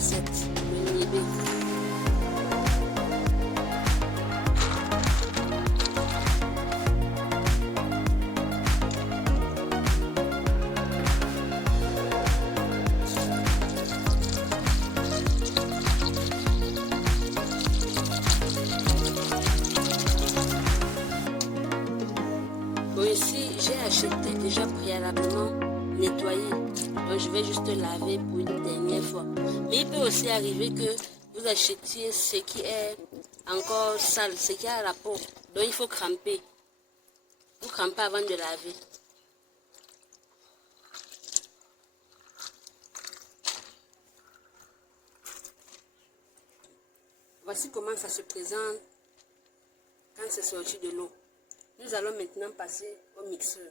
recette, le niébé. Bon, ici, j'ai acheté déjà préalablement nettoyé. Donc, je vais juste laver pour une dernière fois. Mais il peut aussi arriver que vous achetiez ce qui est encore sale, ce qui est à la peau. Donc, il faut cramper. Vous crampez avant de laver. Voici comment ça se présente quand c'est sorti de l'eau. Nous allons maintenant passer au mixeur.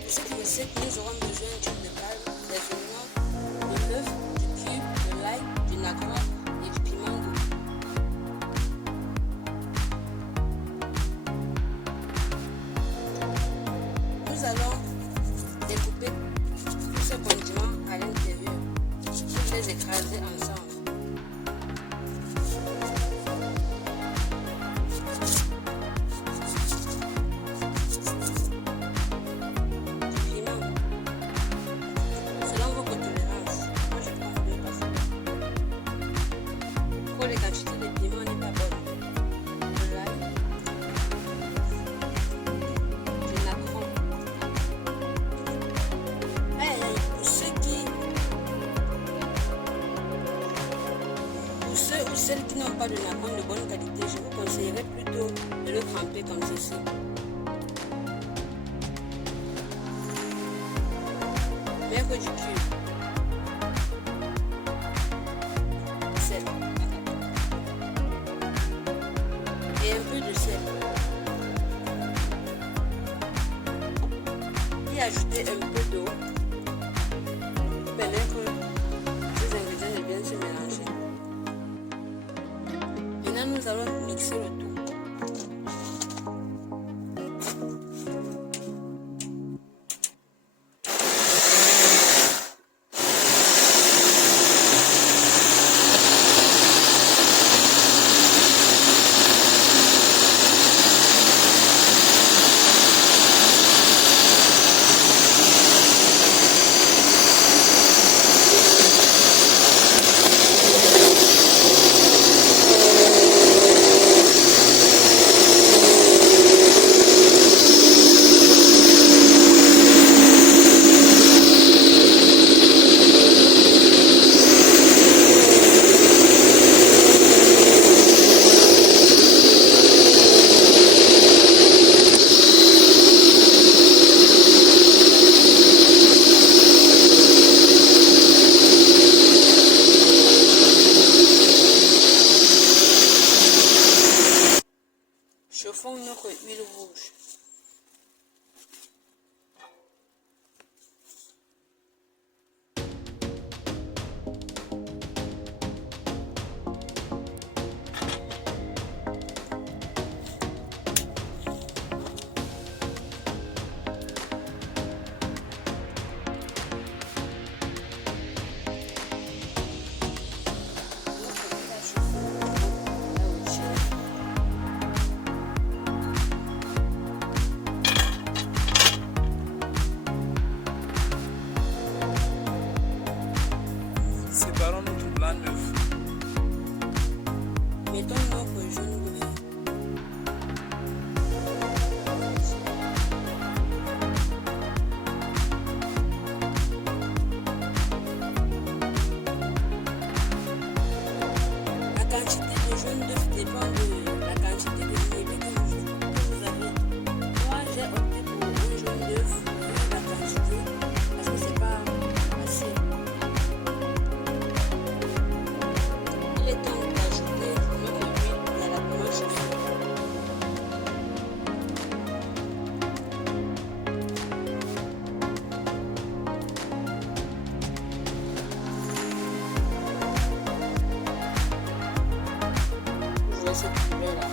Pour cette recette, nous aurons besoin d'huile de palme, des oignons, de l'œuf, du cube, de l'ail, du nacre et du piment doux. Nous allons découper tous ces condiments à l'intérieur pour les écraser ensemble. Les quantités de piment n'est pas bonne. De l'ail, du nacre. Pour ceux ou celles qui n'ont pas de nacre de bonne qualité, je vous conseillerais plutôt de le tremper comme ceci. Mettre du cube. Sel. Et un peu de sel. Et ajouter un peu d'eau pour permettre que ces ingrédients de bien se mélanger. Maintenant, nous allons mixer le tout. Chauffons notre huile rouge. Séparons notre blanc d'œuf. Mettons notre jaune d'œuf. La quantité de jaune d'œuf dépend de la quantité de niébé que vous avez. Moi, j'ai opté pour un jaune d'œuf, la quantité, parce que c'est pas assez. cette couleur-là.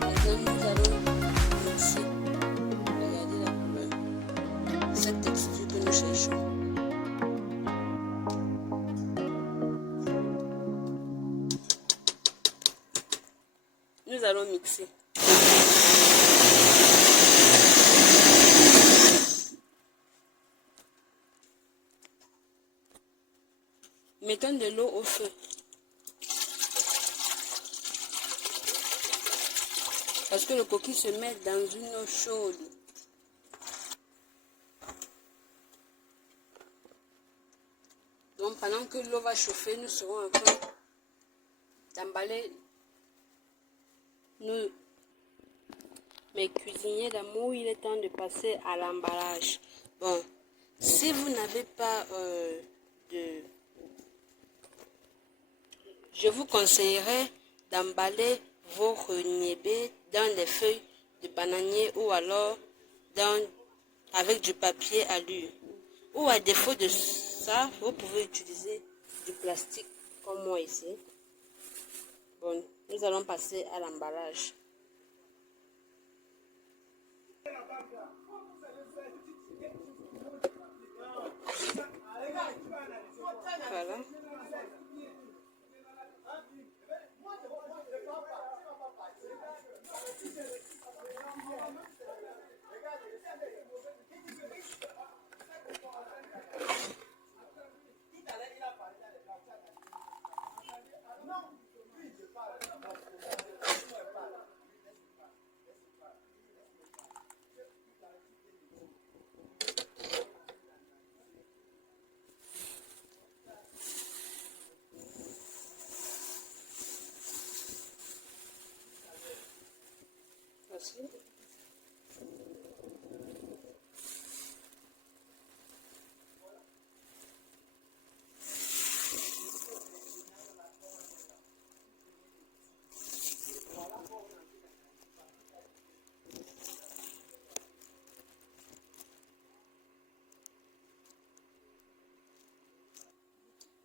Maintenant, nous allons mixer. Regardez la couleur. Cette texture que nous cherchons. Nous allons mixer. Mettons de l'eau au feu. Parce que le coquille se met dans une eau chaude. Donc pendant que l'eau va chauffer, nous serons en train d'emballer mes cuisiniers d'amour. Il est temps de passer à l'emballage. Bon, si vous n'avez pas je vous conseillerais d'emballer vos niébés dans des feuilles de bananier ou alors avec du papier alu. Ou à défaut de ça, vous pouvez utiliser du plastique comme moi ici. Bon, nous allons passer à l'emballage. Voilà. Voici.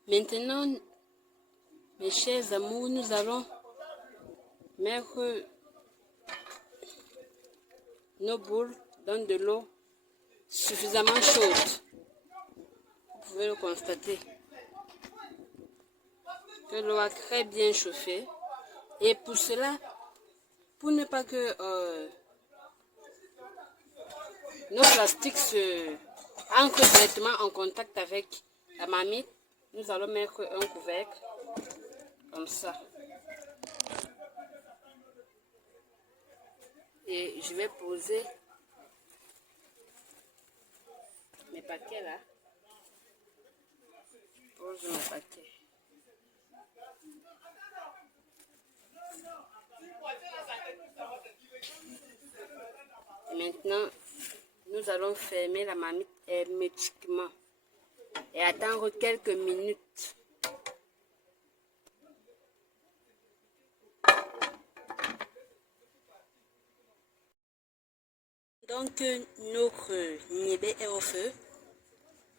Maintenant, mes chers amours, nous allons mettre nos boules dans de l'eau suffisamment chaude. Vous pouvez le constater. Que l'eau a très bien chauffé. Et pour cela, pour ne pas que nos plastiques se entrent directement en contact avec la marmite, nous allons mettre un couvercle comme ça. Et je vais poser mes paquets là. Pose mes paquets. Et maintenant, nous allons fermer la marmite hermétiquement et attendre quelques minutes. Donc, notre niébé est au feu.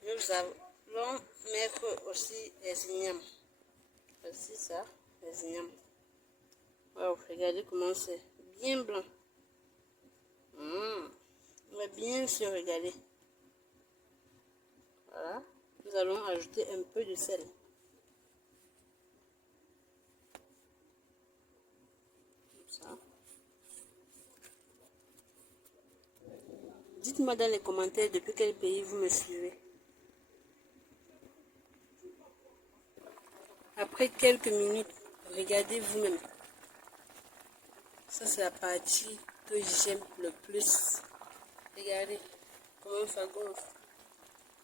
Nous allons mettre aussi les ignames. Voici ça, les ignames. Wow, regardez comment c'est bien blanc. On va bien se régaler. Voilà. Nous allons ajouter un peu de sel. Comme ça. Dites-moi dans les commentaires depuis quel pays vous me suivez. Après quelques minutes, regardez vous-même. Ça, c'est la partie que j'aime le plus. Regardez comment ça gonfle.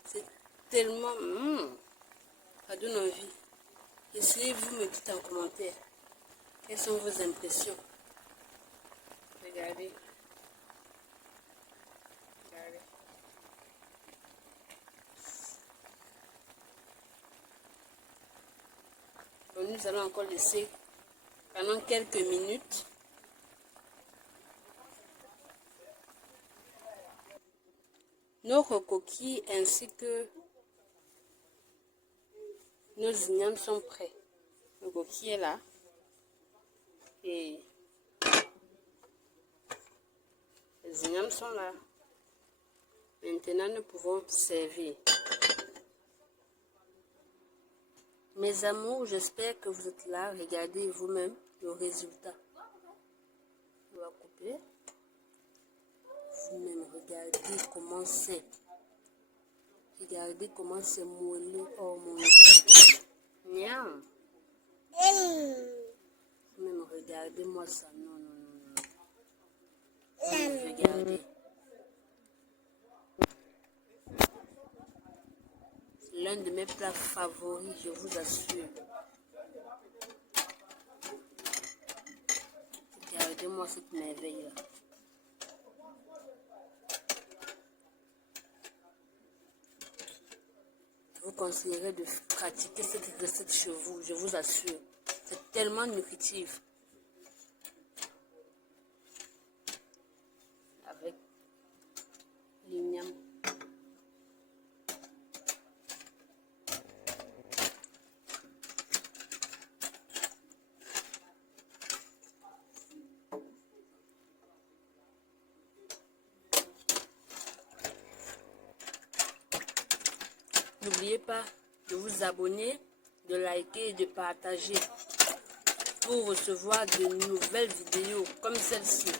C'est tellement... ça donne envie. Essayez, vous me dites en commentaire. Quelles sont vos impressions? Regardez. Regardez. Bon, nous allons encore laisser pendant quelques minutes. Nos coquilles ainsi que nos ignames sont prêts. Le coquille est là. Et les ignames sont là. Maintenant, nous pouvons servir. Mes amours, j'espère que vous êtes là. Regardez vous-même le résultat. Je vais couper. Vous-même, regardez comment c'est. Regardez comment c'est moelleux. Oh mon Dieu. Miam. Vous-même, regardez-moi ça. Non, non, non, non. Regardez. C'est l'un de mes plats favoris, je vous assure. Regardez-moi cette merveille-là. Je vous conseillerais de pratiquer cette recette chez vous, je vous assure. C'est tellement nutritif. Avec l'igname. N'oubliez pas de vous abonner, de liker et de partager pour recevoir de nouvelles vidéos comme celle-ci.